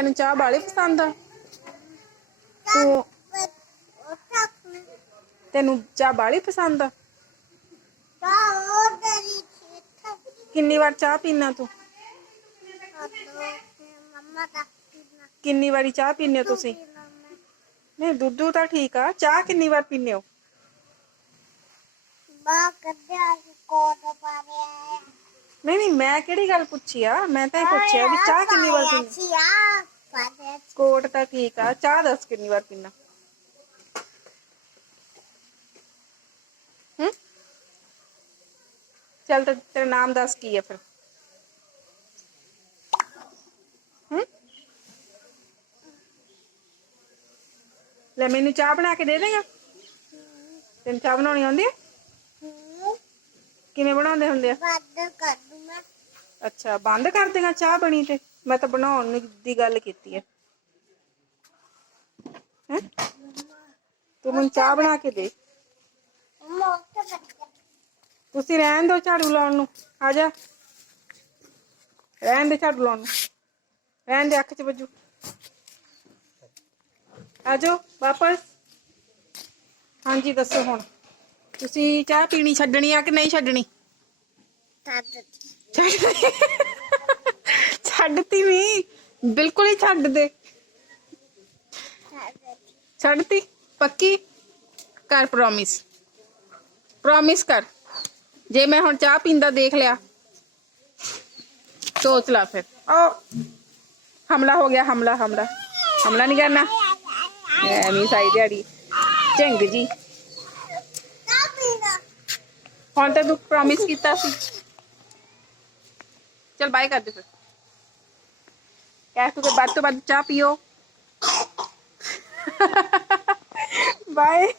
ਤੈਨੂੰ ਚਾਹ ਬਾਲੀ ਪਸੰਦ ਆ ਤੂੰ ਤੈਨੂੰ ਚਾਹ ਬਾਲੀ ਪਸੰਦ ਆ ਕਿੰਨੀ ਵਾਰ ਚਾਹ ਪੀਣਾ ਤੂੰ ਕਿੰਨੀ ਵਾਰੀ ਚਾਹ ਪੀਂਦੇ ਹੋ ਤੁਸੀਂ ਨਹੀਂ ਦੁੱਧੂ ਤਾਂ ਠੀਕ ਆ ਚਾਹ ਕਿੰਨੀ ਵਾਰ ਪੀਂਦੇ ਹੋ ਨਹੀਂ ਨਹੀਂ ਮੈਂ ਕਿਹੜੀ ਗੱਲ ਪੁੱਛੀ ਆ ਮੈਂ ਤਾਂ ਇਹ ਪੁੱਛਿਆ ਵੀ ਚਾਹ ਕਿੰਨੀ ਵਾਰ ਪੀਂਦੇ ਕੋਟ ਤਾਂ ਠੀਕ ਆ ਚਾਹ ਦੱਸ ਕਿੰਨੀ ਵਾਰ ਪੀਣਾ ਹੂੰ ਚੱਲ ਤੇ ਤੇਰਾ ਨਾਮ ਦੱਸ ਕੀ ਹੈ ਫਿਰ ਹੂੰ ਲੈ ਮੈਨੂੰ ਚਾਹ ਬਣਾ ਕੇ ਦੇ ਦੇਗਾ ਤੈਨੂੰ ਚਾਹ ਬਣਾਉਣੀ ਆਉਂਦੀ ਹੈ ਕਿਵੇਂ ਬਣਾਉਂਦੇ ਹੁੰਦੇ ਆ? ਅੱਛਾ ਬੰਦ ਕਰ ਦੇਗਾ ਚਾਹ ਬਣੀ ਤੇ। ਮੈਂ ਤਾਂ ਬਣਾਉਣ ਦੀ ਗੱਲ ਕੀਤੀ ਹੈ ਹੈਂ? ਤੂੰ ਮੈਨੂੰ ਚਾਹ ਬਣਾ ਕੇ ਦੇ। ਤੁਸੀਂ ਰਹਿਣ ਦਿਓ ਝਾੜੂ ਲਾਉਣ ਨੂੰ। ਆ ਜਾ। ਰਹਿਣ ਦੇ ਝਾੜੂ ਲਾਉਣ ਨੂੰ। ਰਹਿਣ ਦੇ ਅੱਖ 'ਚ ਵੱਜੂ। ਆ ਜਾਓ ਵਾਪਸ। ਹਾਂਜੀ ਦੱਸੋ ਹੁਣ। ਤੁਸੀਂ ਚਾਹ ਪੀਣੀ ਛੱਡਣੀ ਆ ਕਿ ਨਹੀਂ ਛੱਡਣੀ ਛੱਡ- ਛੱਡਤੀ ਨਹੀਂ ਬਿਲਕੁਲ ਹੀ ਛੱਡ ਦੇ ਛੱਡਤੀ ਪੱਕੀ ਕਰ ਪ੍ਰੋਮਿਸ ਪ੍ਰੋਮਿਸ ਕਰ ਜੇ ਮੈਂ ਹੁਣ ਚਾਹ ਪੀਂਦਾ ਦੇਖ ਲਿਆ ਸੋਚ ਲਾ ਫਿਰ ਓ ਹਮਲਾ ਹੋ ਗਿਆ ਹਮਲਾ ਹਮਲਾ ਹਮਲਾ ਨਹੀਂ ਕਰਨਾ ਐਵੇਂ ਸਾਈ ਦਿਹਾੜੀ ਝੰਗ ਜੀ ਹੁਣ ਤਾਂ ਤੂੰ ਪ੍ਰੋਮਿਸ ਕੀਤਾ ਸੀ ਚਲ ਬਾਏ ਕਰ ਦੇ ਫਿਰ ਕਹਿ ਤੂੰ ਕਿ ਵੱਧ ਤੋਂ ਵੱਧ ਚਾਹ ਪੀਓ ਬਾਏ